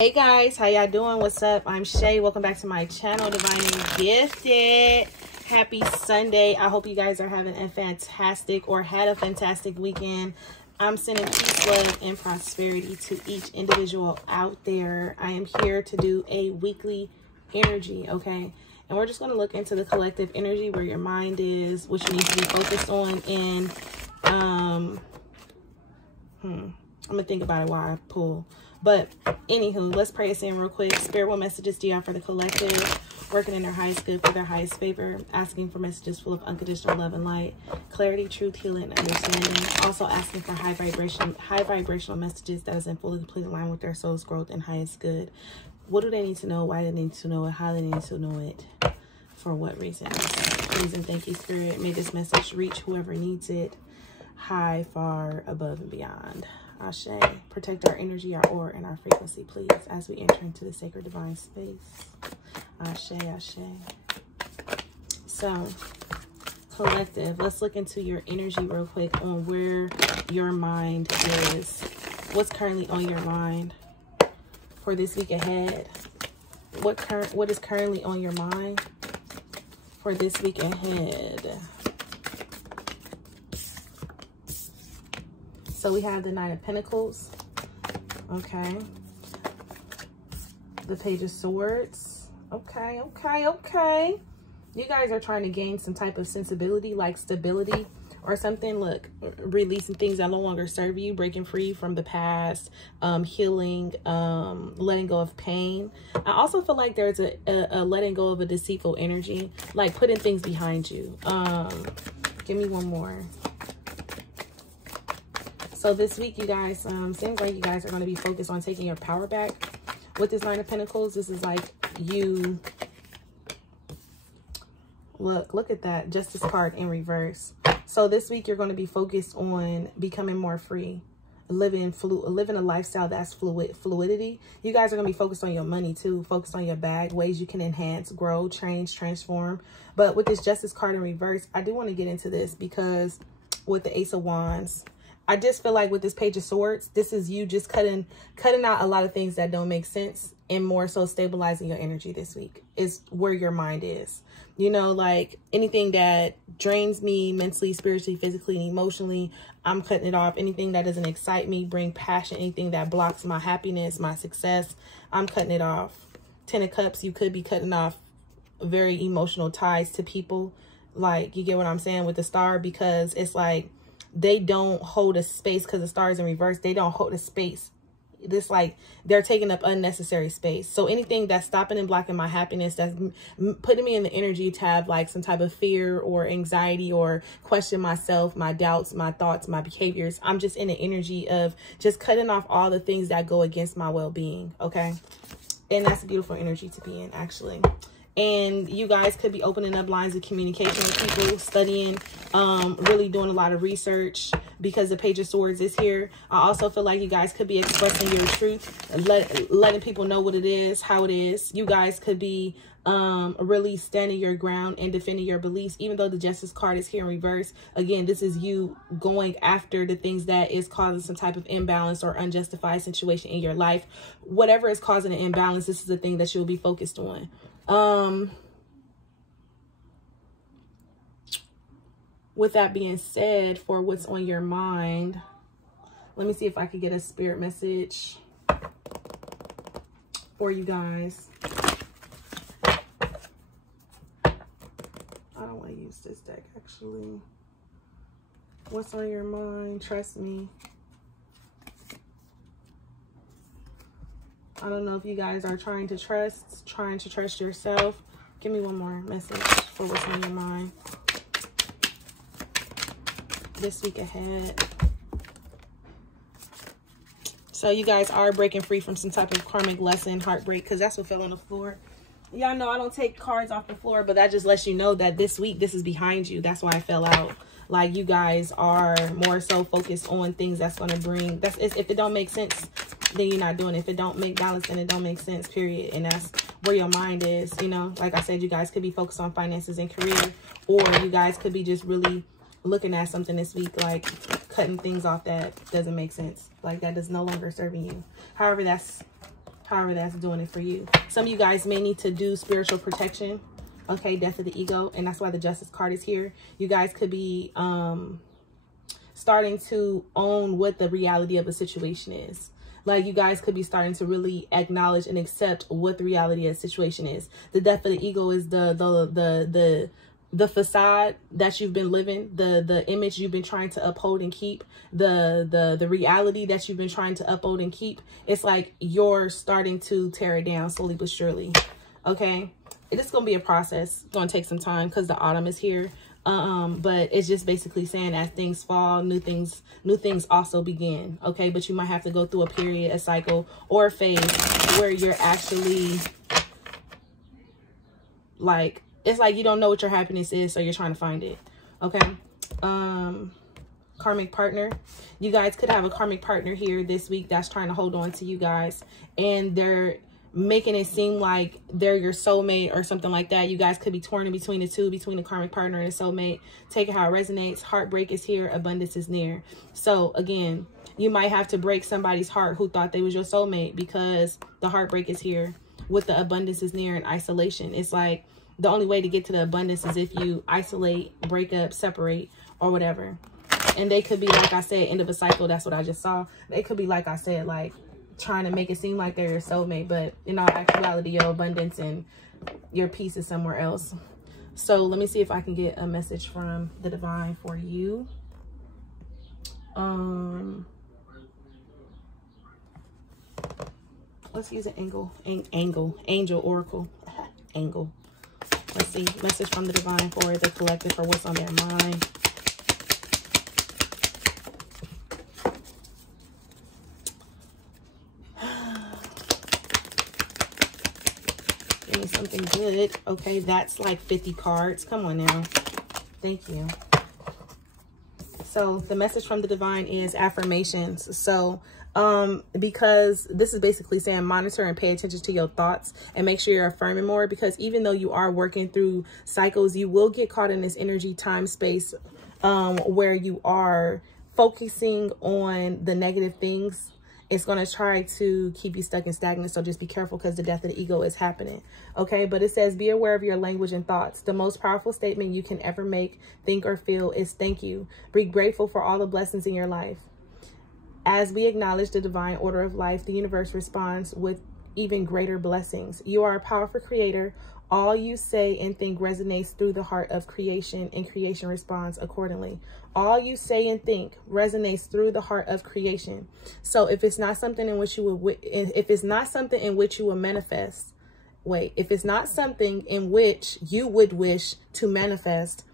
Hey guys, how y'all doing? What's up? I'm Shay. Welcome back to my channel, Divinely Gifted. Happy Sunday. I hope you guys are having a fantastic or had a fantastic weekend. I'm sending peace, love, and prosperity to each individual out there. I am here to do a weekly energy, okay? And we're just going to look into the collective energy, where your mind is, what you need to be focused on, and I'm going to think about it while I pull. But anywho, let's pray us in real quick. Spirit, what messages do you have for the collective? Working in their highest good for their highest favor. Asking for messages full of unconditional love and light. Clarity, truth, healing, and understanding. Also asking for high vibrational messages that is in fully complete alignment with their soul's growth and highest good. What do they need to know? Why do they need to know it? How do they need to know it? For what reason? Please and thank you, Spirit. May this message reach whoever needs it. High, far, above, and beyond. Ashe. Protect our energy, our aura, and our frequency, please, as we enter into the sacred divine space. Ashe, Ashe. So, collective, let's look into your energy real quick on where your mind is. What's currently on your mind for this week ahead? What is currently on your mind for this week ahead? So we have the Nine of Pentacles, okay. The Page of Swords, okay. You guys are trying to gain some type of sensibility, like stability or something. Look, releasing things that no longer serve you, breaking free from the past, healing, letting go of pain. I also feel like there's a letting go of a deceitful energy, like putting things behind you. Give me one more. So this week, you guys, seems like you guys are going to be focused on taking your power back. With this Nine of Pentacles, this is like you, look at that, Justice card in reverse. So this week, you're going to be focused on becoming more free, living a lifestyle that's fluidity. You guys are going to be focused on your money too, focused on your bag, ways you can enhance, grow, change, transform. But with this Justice card in reverse, I do want to get into this because with the Ace of Wands, I just feel like with this Page of Swords, this is you just cutting out a lot of things that don't make sense, and more so stabilizing your energy this week is where your mind is. You know, like anything that drains me mentally, spiritually, physically, and emotionally, I'm cutting it off. Anything that doesn't excite me, bring passion, anything that blocks my happiness, my success, I'm cutting it off. Ten of Cups, you could be cutting off very emotional ties to people. Like, you get what I'm saying with the Star, because it's like, they don't hold a space, because the Star is in reverse. They don't hold a space. It's like they're taking up unnecessary space. So anything that's stopping and blocking my happiness, that's putting me in the energy to have like some type of fear or anxiety or question myself, my doubts, my thoughts, my behaviors. I'm just in the energy of just cutting off all the things that go against my well-being, okay? And that's a beautiful energy to be in, actually. And you guys could be opening up lines of communication with people, studying, really doing a lot of research, because the Page of Swords is here. I also feel like you guys could be expressing your truth, letting people know what it is, how it is. You guys could be really standing your ground and defending your beliefs, even though the Justice card is here in reverse. Again, this is you going after the things that is causing some type of imbalance or unjustified situation in your life. Whatever is causing an imbalance, this is the thing that you'll be focused on. With that being said, for what's on your mind, let me see if I could get a spirit message for you guys. I don't want to use this deck, actually. What's on your mind? Trust me. I don't know if you guys are trying to trust yourself. Give me one more message for what's on your mind this week ahead. So you guys are breaking free from some type of karmic lesson, heartbreak, because that's what fell on the floor. Y'all know I don't take cards off the floor, but that just lets you know that this week, this is behind you. That's why I fell out. Like, you guys are more so focused on things that's going to bring, if it don't make sense, then you're not doing it. If it don't make balance, then it don't make sense, period. And that's where your mind is, you know. Like I said, you guys could be focused on finances and career, or you guys could be just really looking at something this week, like cutting things off that doesn't make sense, like that is no longer serving you. However that's However that's doing it for you. Some of you guys may need to do spiritual protection. Okay, death of the ego. And that's why the Justice card is here. You guys could be starting to own what the reality of a situation is. Like, you guys could be starting to really acknowledge and accept what the reality of the situation is. The death of the ego is the facade that you've been living, the image you've been trying to uphold and keep, the reality that you've been trying to uphold and keep. It's like you're starting to tear it down slowly but surely. Okay, it's gonna be a process. It's gonna take some time because the autumn is here. But it's just basically saying as things fall, new things also begin. Okay, but you might have to go through a period, a cycle, or a phase where you're actually like, it's like you don't know what your happiness is, so you're trying to find it. Okay. Karmic partner. You guys could have a karmic partner here this week that's trying to hold on to you guys, and they're making it seem like they're your soulmate or something like that. You guys could be torn in between the two, between the karmic partner and a soulmate. Take it how it resonates. Heartbreak is here. Abundance is near. So again, you might have to break somebody's heart who thought they was your soulmate, because the heartbreak is here with the abundance is near and isolation. It's like the only way to get to the abundance is if you isolate, break up, separate, or whatever. And they could be, like I said, end of a cycle. That's what I just saw. They could be, like I said, like trying to make it seem like they're your soulmate, but in all actuality, your abundance and your peace is somewhere else. So let me see if I can get a message from the divine for you. Let's use an angel oracle. Angle. Let's see, message from the divine for the collective, for what's on their mind. Give me something good. Okay, that's like 50 cards. Come on now. Thank you. So the message from the divine is affirmations. So because this is basically saying monitor and pay attention to your thoughts and make sure you're affirming more, because even though you are working through cycles, you will get caught in this energy time space where you are focusing on the negative things. It's going to try to keep you stuck and stagnant. So just be careful, because the death of the ego is happening. Okay. But it says, be aware of your language and thoughts. The most powerful statement you can ever make, think, or feel is thank you. Be grateful for all the blessings in your life. As we acknowledge the divine order of life, the universe responds with even greater blessings. You are a powerful creator. All you say and think resonates through the heart of creation, and creation responds accordingly. All you say and think resonates through the heart of creation. So if it's not something in which you would, if it's not something in which you will manifest, if it's not something in which you would wish to manifest,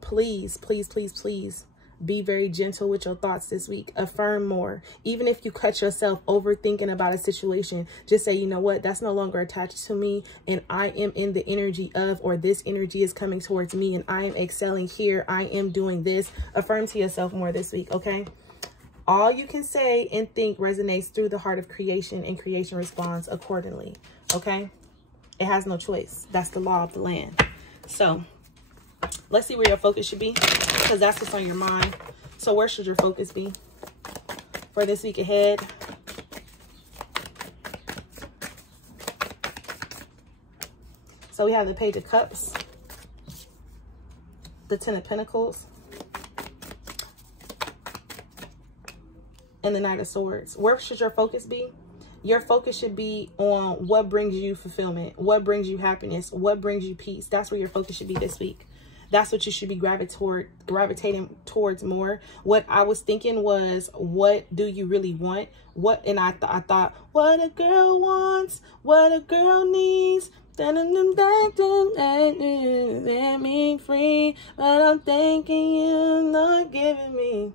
please, please, please, please be very gentle with your thoughts this week. Affirm more. Even if you cut yourself overthinking about a situation, just say, you know what, that's no longer attached to me, and I am in the energy of, or this energy is coming towards me, and I am excelling here. I am doing this. Affirm to yourself more this week, okay? All you can say and think resonates through the heart of creation, and creation responds accordingly, okay? It has no choice. That's the law of the land. So let's see where your focus should be, because that's what's on your mind. So where should your focus be for this week ahead? So we have the Page of Cups, the Ten of Pentacles, and the Knight of Swords. Where should your focus be? Your focus should be on what brings you fulfillment, what brings you happiness, what brings you peace. That's where your focus should be this week. That's what you should be gravitating towards more. What I was thinking was, what do you really want? And I thought, what a girl wants, what a girl needs. Let me free, but I'm thinking you're not giving me.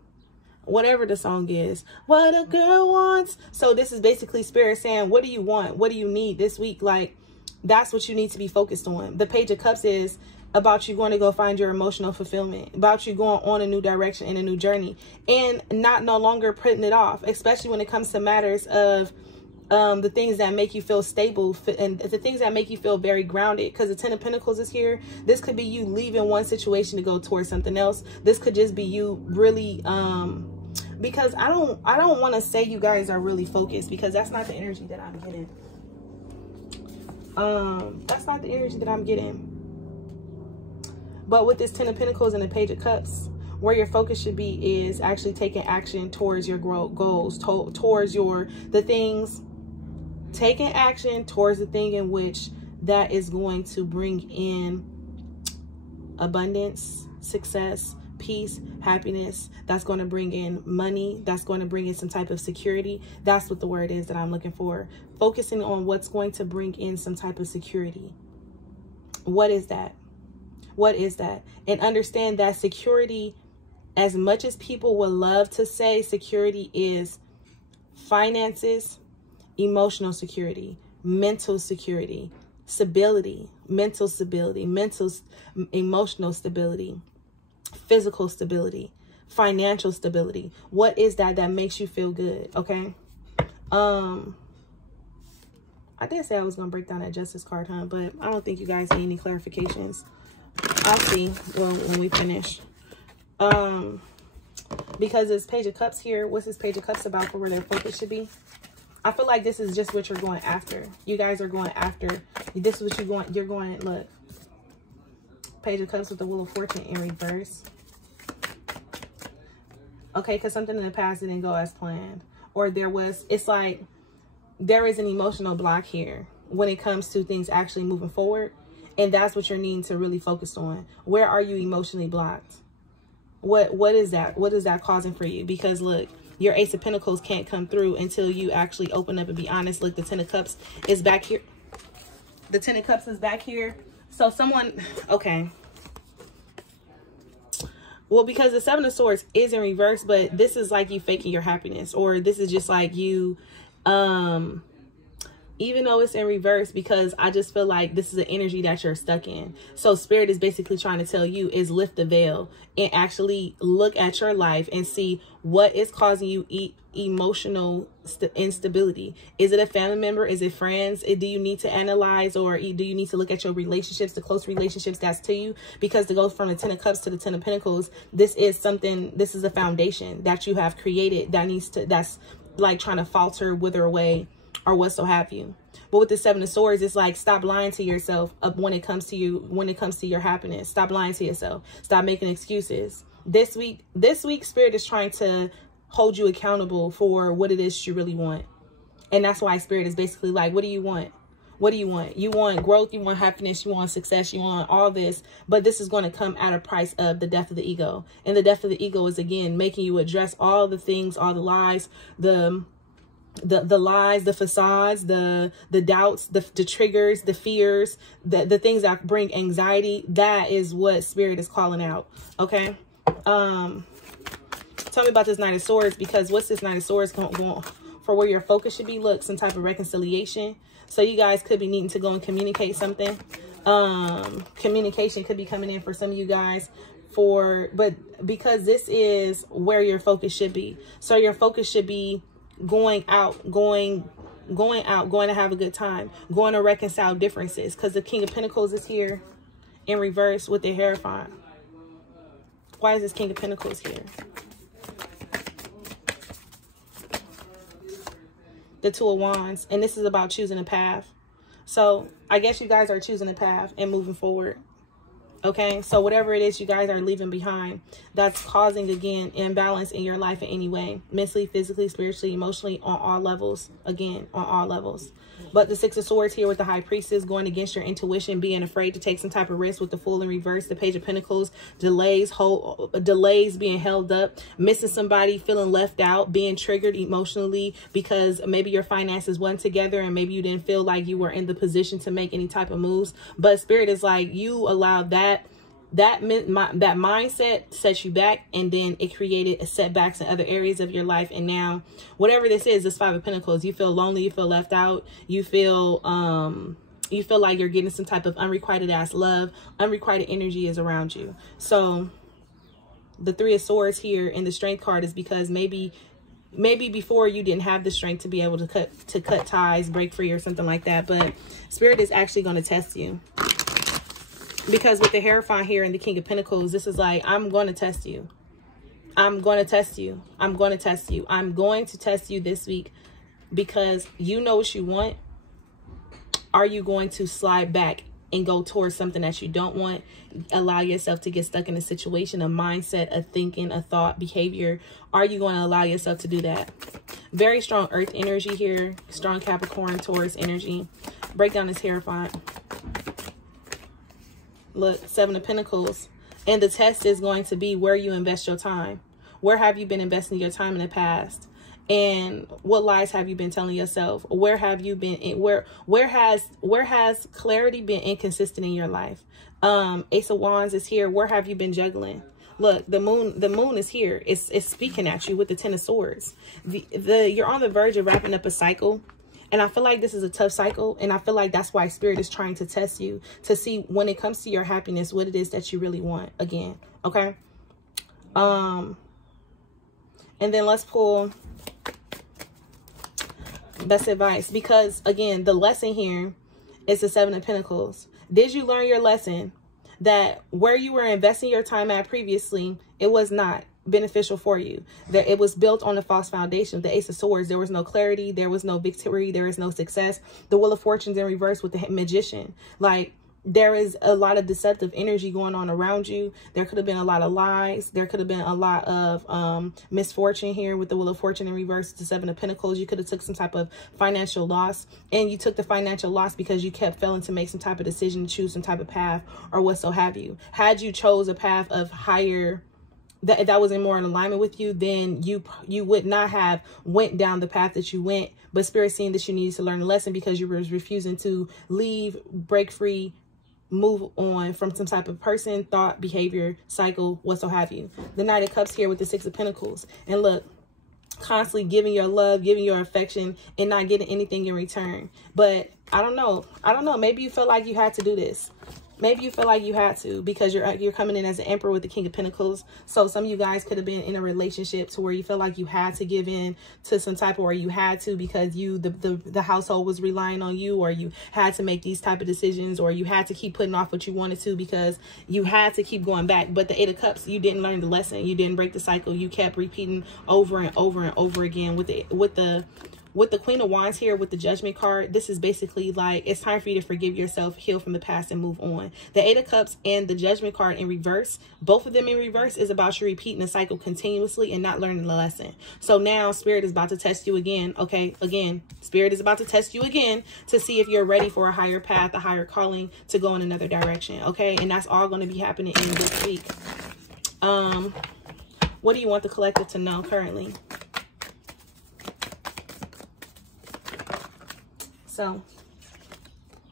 Whatever the song is, what a girl wants. So this is basically spirit saying, what do you want? What do you need this week? Like, that's what you need to be focused on. The Page of Cups is about you going to go find your emotional fulfillment, about you going on a new direction and a new journey, and no longer putting it off, especially when it comes to matters of the things that make you feel stable and the things that make you feel very grounded. Because the Ten of Pentacles is here. This could be you leaving one situation to go towards something else. This could just be you really because I don't want to say you guys are really focused, because that's not the energy that I'm getting. That's not the energy that I'm getting. But with this 10 of Pentacles and the Page of Cups, where your focus should be is actually taking action towards your goals, towards the things, taking action towards the thing in which that is going to bring in abundance, success, peace, happiness. That's going to bring in money. That's going to bring in some type of security. That's what the word is that I'm looking for. Focusing on what's going to bring in some type of security. What is that? What is that? And understand that security, as much as people would love to say security is finances, emotional security, mental security, stability, mental stability, emotional stability, physical stability, financial stability. What is that makes you feel good? Okay. I did say I was going to break down that Justice card, huh? But I don't think you guys need any clarifications. I'll see when we finish. Because this Page of Cups here, what's this Page of Cups about for where their focus should be? I feel like this is just what you're going after. You guys are going after. This is what you're going, look. Page of Cups with the Wheel of Fortune in reverse. Okay, because something in the past didn't go as planned. Or it's like there is an emotional block here when it comes to things actually moving forward. And that's what you're needing to really focus on. Where are you emotionally blocked? What is that? What is that causing for you? Because look, your Ace of Pentacles can't come through until you actually open up and be honest. Look, the 10 of Cups is back here. The 10 of Cups is back here. So someone, okay. Well, because the 7 of Swords is in reverse, but this is like you faking your happiness, or this is just like you, even though it's in reverse, because I just feel like this is an energy that you're stuck in. So Spirit is basically trying to tell you is lift the veil and actually look at your life and see what is causing you emotional instability. Is it a family member? Is it friends? Do you need to analyze, or do you need to look at your relationships, the close relationships that's to you? Because to go from the 10 of Cups to the 10 of Pentacles, this is a foundation that you have created that's like trying to falter, wither away, or what so have you. But with the 7 of Swords, it's like, stop lying to yourself when it comes to your happiness. Stop lying to yourself. Stop making excuses. This week, Spirit is trying to hold you accountable for what it is you really want. And that's why Spirit is basically like, what do you want? What do you want? You want growth, you want happiness, you want success, you want all this. But this is going to come at a price of the death of the ego. And the death of the ego is, again, making you address all the things, all the lies, the lies, the facades, the doubts, the triggers, the fears, the things that bring anxiety. That is what Spirit is calling out. Okay. Tell me about this Knight of Swords, because what's this Knight of Swords going for where your focus should be? Look, some type of reconciliation. So you guys could be needing to go and communicate something. Communication could be coming in for some of you guys, but because this is where your focus should be. So your focus should be going out, going to have a good time, going to reconcile differences, because the King of Pentacles is here in reverse with the Hierophant. Why is this King of Pentacles here? The 2 of Wands, and this is about choosing a path. So I guess you guys are choosing a path and moving forward. Okay, so whatever it is you guys are leaving behind, that's causing, again, imbalance in your life in any way, mentally, physically, spiritually, emotionally, on all levels. Again, on all levels. But the 6 of Swords here with the High Priestess, going against your intuition, being afraid to take some type of risk with the Fool in reverse. The Page of Pentacles, delays, being held up, missing somebody, feeling left out, being triggered emotionally because maybe your finances weren't together and maybe you didn't feel like you were in the position to make any type of moves. But Spirit is like, you allowed that mindset set you back, and then it created setbacks in other areas of your life. And now whatever this is, this 5 of Pentacles, you feel lonely, you feel left out, you feel like you're getting some type of unrequited ass love. Unrequited energy is around you. So the 3 of Swords here in the Strength card is because maybe before you didn't have the strength to be able to cut ties, break free, or something like that. But Spirit is actually going to test you. Because with the Hierophant here and the King of Pentacles, this is like, I'm going to test you. I'm going to test you. I'm going to test you. I'm going to test you this week, because you know what you want. are you going to slide back and go towards something that you don't want? Allow yourself to get stuck in a situation, a mindset, a thinking, a thought, behavior. Are you going to allow yourself to do that? Very strong earth energy here. Strong Capricorn, Taurus energy. Breakdown is terrifying. Look, Seven of Pentacles. And the test is going to be where you invest your time. Where have you been investing your time in the past? And what lies have you been telling yourself? Where have you been? Where has clarity been inconsistent in your life? Ace of Wands is here. Where have you been juggling? Look, the moon is here. It's speaking at you with the Ten of Swords. You're on the verge of wrapping up a cycle. And I feel like this is a tough cycle. And I feel like that's why Spirit is trying to test you to see when it comes to your happiness, what it is that you really want again. Okay. And then let's pull best advice, because again, the lesson here is the Seven of Pentacles. Did you learn your lesson that where you were investing your time at previously, it was not beneficial for you, that it was built on a false foundation? The Ace of Swords, there was no clarity, there was no victory, there is no success. The Wheel of Fortune's in reverse with the Magician. Like, there is a lot of deceptive energy going on around you. There could have been a lot of lies. There could have been a lot of misfortune here with the Wheel of Fortune in reverse, the Seven of Pentacles. You could have took some type of financial loss, and you took the financial loss because you kept failing to make some type of decision, to choose some type of path or what so have you. Had you chose a path of higher, that was more in alignment with you, then you would not have went down the path that you went. But Spirit seeing that you needed to learn a lesson because you were refusing to leave, break free, move on from some type of person, thought, behavior, cycle, what so have you. The Knight of Cups here with the Six of Pentacles. And look, constantly giving your love, giving your affection, and not getting anything in return. But I don't know. Maybe you feel like you had to do this. Maybe you feel like you had to, because you're coming in as an Emperor with the King of Pentacles. So some of you guys could have been in a relationship to where you feel like you had to give in to some type of, or you had to because the household was relying on you, or you had to make these type of decisions, or you had to keep putting off what you wanted to because you had to keep going back. But the Eight of Cups, you didn't learn the lesson. You didn't break the cycle. You kept repeating over and over and over again with the Queen of Wands here with the Judgment card. This is basically like, it's time for you to forgive yourself, heal from the past, and move on. The Eight of Cups and the Judgment card in reverse, both of them in reverse, is about you repeating the cycle continuously and not learning the lesson. So now Spirit is about to test you again. Okay, again, Spirit is about to test you again to see if you're ready for a higher path, a higher calling to go in another direction. Okay, and that's all going to be happening in this week. What do you want the collective to know currently? So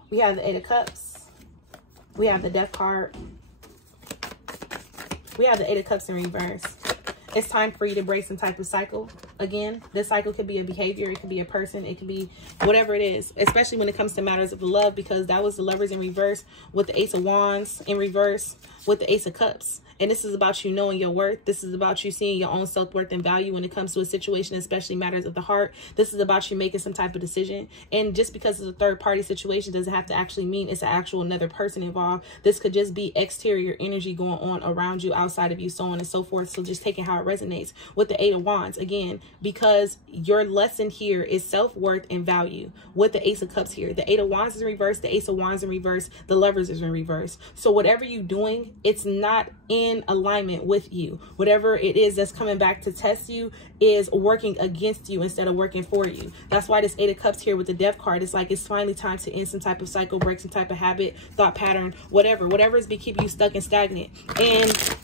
we have the Eight of Cups. We have the Death card. We have the Eight of Cups in reverse. It's time for you to break some type of cycle. Again, this cycle could be a behavior. It could be a person. It could be whatever it is, especially when it comes to matters of love, because that was the Lovers in reverse with the Ace of Wands in reverse with the Ace of Cups. And this is about you knowing your worth. This is about you seeing your own self-worth and value when it comes to a situation, especially matters of the heart. This is about you making some type of decision. And just because it's a third-party situation doesn't have to actually mean it's an actual another person involved. This could just be exterior energy going on around you, outside of you, so on and so forth. So just taking how it resonates with the Eight of Wands. Again, because your lesson here is self-worth and value with the Ace of Cups here. The Eight of Wands is in reverse. The Ace of Wands in reverse. The Lovers is in reverse. So whatever you're doing, it's not in alignment with you. Whatever it is that's coming back to test you is working against you instead of working for you. That's why this Eight of Cups here with the Death card is like, it's finally time to end some type of cycle, break some type of habit, thought pattern, whatever is been keeping you stuck and stagnant. And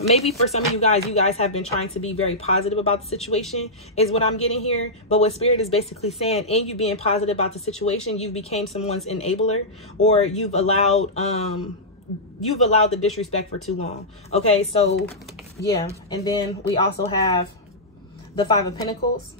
maybe for some of you guys have been trying to be very positive about the situation is what I'm getting here. But what Spirit is basically saying, in you being positive about the situation, you became someone's enabler, or you've allowed the disrespect for too long. Okay, so yeah. And then we also have the Five of Pentacles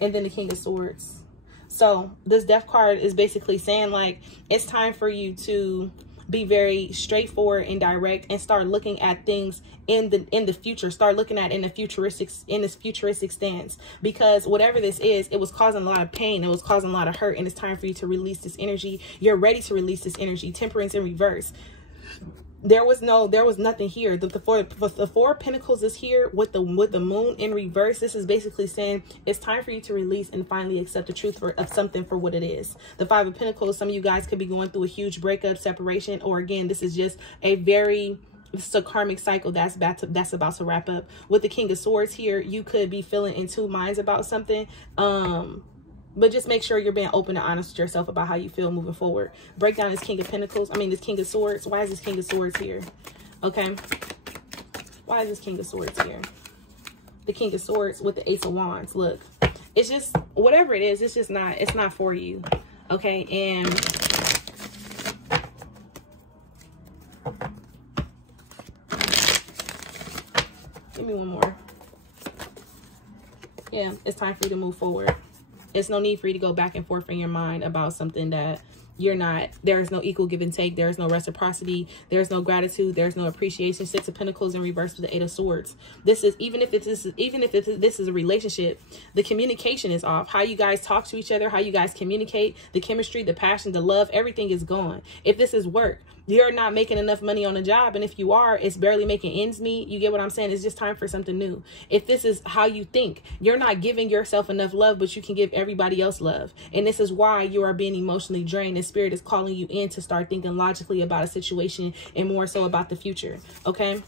and then the King of Swords. So this Death card is basically saying, like, it's time for you to be very straightforward and direct and start looking at things in the future. Start looking at in this futuristic stance, because whatever this is, it was causing a lot of pain, it was causing a lot of hurt, and it's time for you to release this energy. You're ready to release this energy. Temperance in reverse. there was nothing here. The Four of Pentacles is here with the moon in reverse. This is basically saying it's time for you to release and finally accept the truth of something for what it is. The Five of Pentacles, some of you guys could be going through a huge breakup, separation, or again, this is just this is a karmic cycle that's about to wrap up. With the King of Swords here, you could be feeling in two minds about something. But just make sure you're being open and honest with yourself about how you feel moving forward. Break down this King of Pentacles. I mean, this King of Swords. Why is this King of Swords here? Okay. Why is this King of Swords here? The King of Swords with the Ace of Wands. Look, it's just, whatever it is, it's not for you. Okay. And give me one more. Yeah, it's time for you to move forward. There's no need for you to go back and forth in your mind about something that you're not. There is no equal give and take. There is no reciprocity. There's no gratitude. There's no appreciation. Six of Pentacles in reverse with the Eight of Swords. This is, even if this is a relationship, the communication is off. How you guys talk to each other, how you guys communicate, the chemistry, the passion, the love, everything is gone. If this is work, you're not making enough money on a job, and if you are, it's barely making ends meet. You get what I'm saying? It's just time for something new. If this is how you think, you're not giving yourself enough love, but you can give everybody else love. And this is why you are being emotionally drained, and Spirit is calling you in to start thinking logically about a situation and more so about the future. Okay.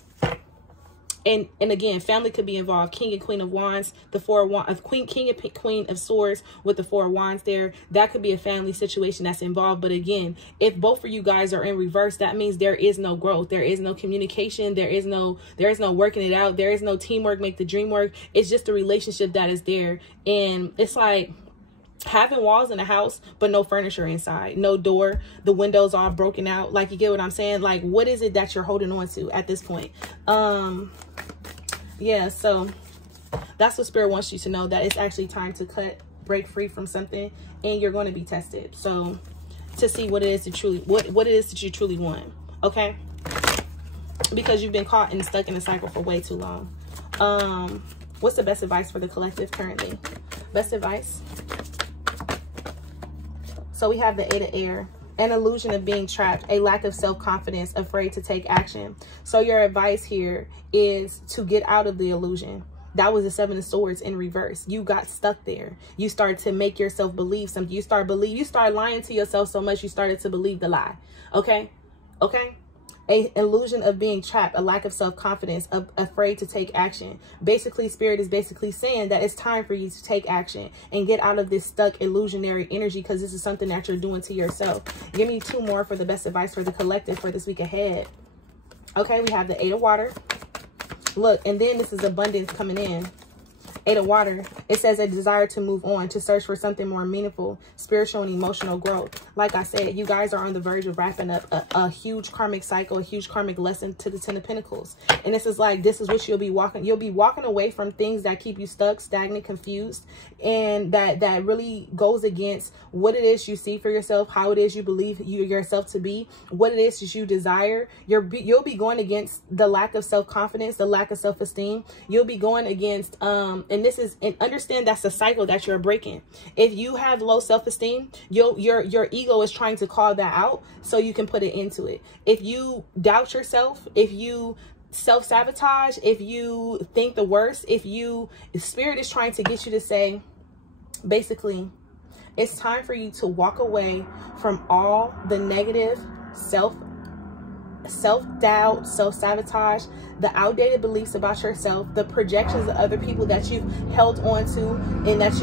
And again, family could be involved. King and Queen of Wands, the Four of Wands, King and Queen of Swords with the Four of Wands there. That could be a family situation that's involved. But again, if both of you guys are in reverse, that means there is no growth. There is no communication. There is no working it out. There is no teamwork, make the dream work. It's just a relationship that is there. And it's like having walls in a house, but no furniture inside, no door, the windows all broken out. Like, you get what I'm saying? Like, what is it that you're holding on to at this point? Yeah, so that's what Spirit wants you to know, that it's actually time to break free from something, and you're going to be tested. So to see what it is to truly, what it is that you truly want. Okay. Because you've been caught and stuck in a cycle for way too long. What's the best advice for the collective currently? Best advice. So we have the Eight of Air. An illusion of being trapped, a lack of self-confidence, afraid to take action. So your advice here is to get out of the illusion. That was the Seven of Swords in reverse. You got stuck there. You started to make yourself believe something. You start lying to yourself so much you started to believe the lie. Okay? Okay? An illusion of being trapped, a lack of self-confidence, afraid to take action. Basically, Spirit is basically saying that it's time for you to take action and get out of this stuck illusionary energy, because this is something that you're doing to yourself. Give me two more for the best advice for the collective for this week ahead. Okay, we have the Eight of Water. Look, and then this is abundance coming in. Eight of Water, it says a desire to move on, to search for something more meaningful, spiritual and emotional growth. Like I said, you guys are on the verge of wrapping up a huge karmic cycle, a huge karmic lesson to the Ten of Pentacles. And this is what you'll be walking away from things that keep you stuck, stagnant, confused, and that really goes against what it is you see for yourself, how it is you believe yourself to be, what it is that you desire. You'll be going against the lack of self-confidence, the lack of self-esteem. You'll be going against and understand that's a cycle that you're breaking. If you have low self-esteem, your ego is trying to call that out so you can put it into it. If you doubt yourself, if you self-sabotage, if you think the worst, Spirit is trying to get you to say, basically, it's time for you to walk away from all the negative self-doubt, self-sabotage, the outdated beliefs about yourself, the projections of other people that you've held on to and that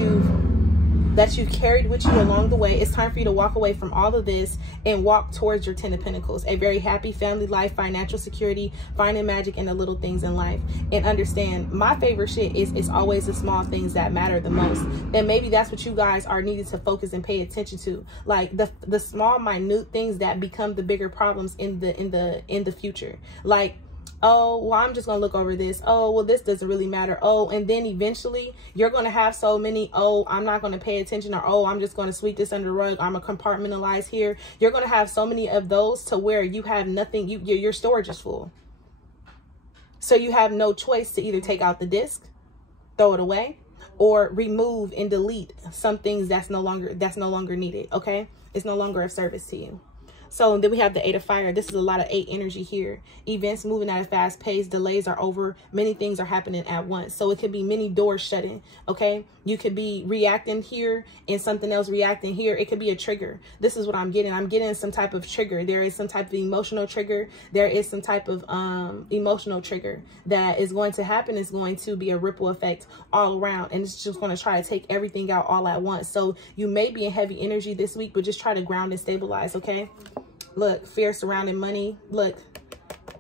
you've carried with you along the way. It's time for you to walk away from all of this and walk towards your Ten of Pentacles, a very happy family life, financial security, finding magic in the little things in life. And understand, my favorite shit is it's always the small things that matter the most. And maybe that's what you guys are needed to focus and pay attention to, like the small, minute things that become the bigger problems in the future. Like, oh, well, I'm just going to look over this. Oh, well, this doesn't really matter. Oh, and then eventually you're going to have so many, oh, I'm not going to pay attention, or, oh, I'm just going to sweep this under the rug. I'm going to compartmentalize here. You're going to have so many of those to where you have nothing. Your storage is full. So you have no choice to either take out the disc, throw it away, or remove and delete some things that's no longer needed. Okay. It's no longer of service to you. So then we have the 8 of fire. This is a lot of 8 energy here. Events moving at a fast pace. Delays are over. Many things are happening at once. So it could be many doors shutting. Okay. You could be reacting here and something else reacting here. It could be a trigger. This is what I'm getting. I'm getting some type of trigger. There is some type of emotional trigger. There is some type of emotional trigger that is going to happen. It's going to be a ripple effect all around. And it's just going to try to take everything out all at once. So you may be in heavy energy this week, but just try to ground and stabilize. Okay. Look, fear surrounding money. Look,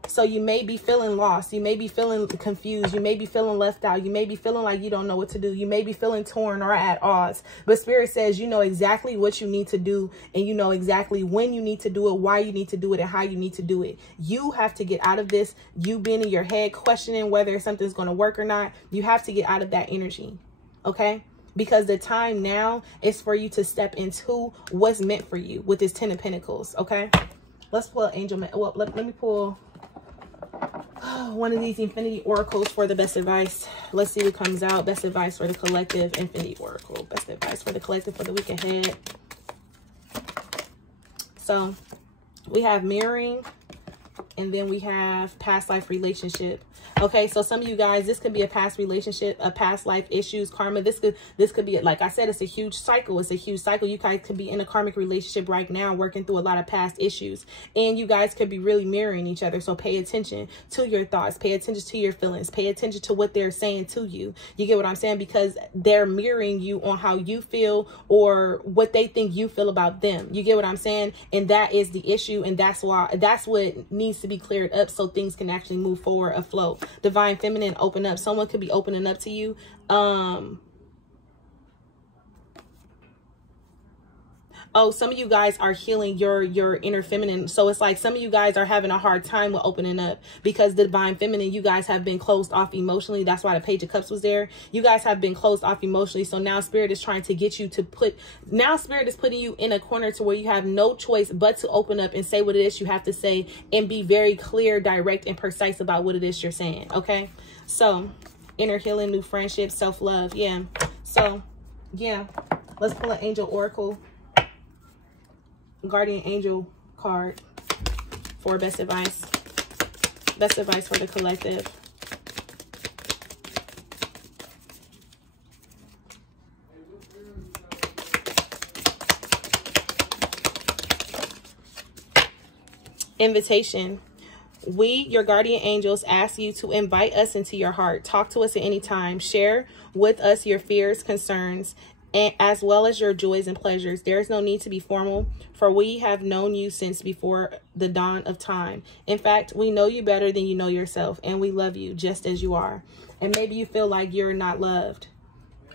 so you may be feeling lost. You may be feeling confused. You may be feeling left out. You may be feeling like you don't know what to do. You may be feeling torn or at odds. But Spirit says you know exactly what you need to do, and you know exactly when you need to do it, why you need to do it, and how you need to do it. You have to get out of this. You being in your head questioning whether something's going to work or not. You have to get out of that energy. Okay? Because the time now is for you to step into what's meant for you with this 10 of Pentacles, okay? Let's pull Angel. Well, let me pull one of these Infinity Oracles for the best advice. Let's see what comes out. Best advice for the collective. Infinity Oracle. Best advice for the collective for the week ahead. So we have mirroring, and then we have past life relationship. Okay, so some of you guys, this could be a past relationship, a past life issues, karma. This could be, like I said, it's a huge cycle. It's a huge cycle. You guys could be in a karmic relationship right now, working through a lot of past issues, and you guys could be really mirroring each other. So pay attention to your thoughts, pay attention to your feelings, pay attention to what they're saying to you. You get what I'm saying? Because they're mirroring you on how you feel or what they think you feel about them. You get what I'm saying? And that is the issue, and that's what needs to be cleared up so things can actually move forward, afloat. Divine Feminine, open up. Someone could be opening up to you. Oh, some of you guys are healing your inner feminine. So it's like some of you guys are having a hard time with opening up because the Divine Feminine, you guys have been closed off emotionally. That's why the Page of Cups was there. You guys have been closed off emotionally. So now Spirit is trying to get you to now Spirit is putting you in a corner to where you have no choice but to open up and say what it is you have to say and be very clear, direct, and precise about what it is you're saying. Okay. So inner healing, new friendships, self-love. Yeah. So yeah, let's pull an Angel Oracle. Guardian Angel card for best advice for the collective. Invitation. We, your guardian angels, ask you to invite us into your heart. Talk to us at any time. Share with us your fears, concerns, and as well as your joys and pleasures. There is no need to be formal, for we have known you since before the dawn of time. In fact, we know you better than you know yourself, and we love you just as you are. And maybe you feel like you're not loved.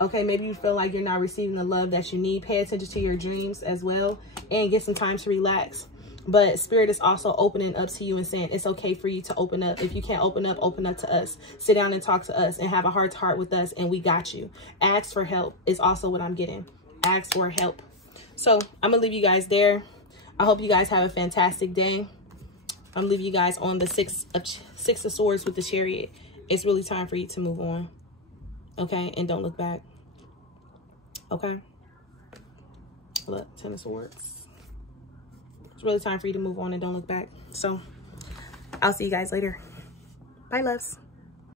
Okay, maybe you feel like you're not receiving the love that you need. Pay attention to your dreams as well, and get some time to relax. But Spirit is also opening up to you and saying it's okay for you to open up. If you can't open up to us. Sit down and talk to us and have a heart-to-heart with us, and we got you. Ask for help is also what I'm getting. Ask for help. So I'm going to leave you guys there. I hope you guys have a fantastic day. I'm leaving you guys on the six of Swords with the Chariot. It's really time for you to move on. Okay? And don't look back. Okay? Look, 10 of Swords. It's really time for you to move on and don't look back. So I'll see you guys later. Bye, loves.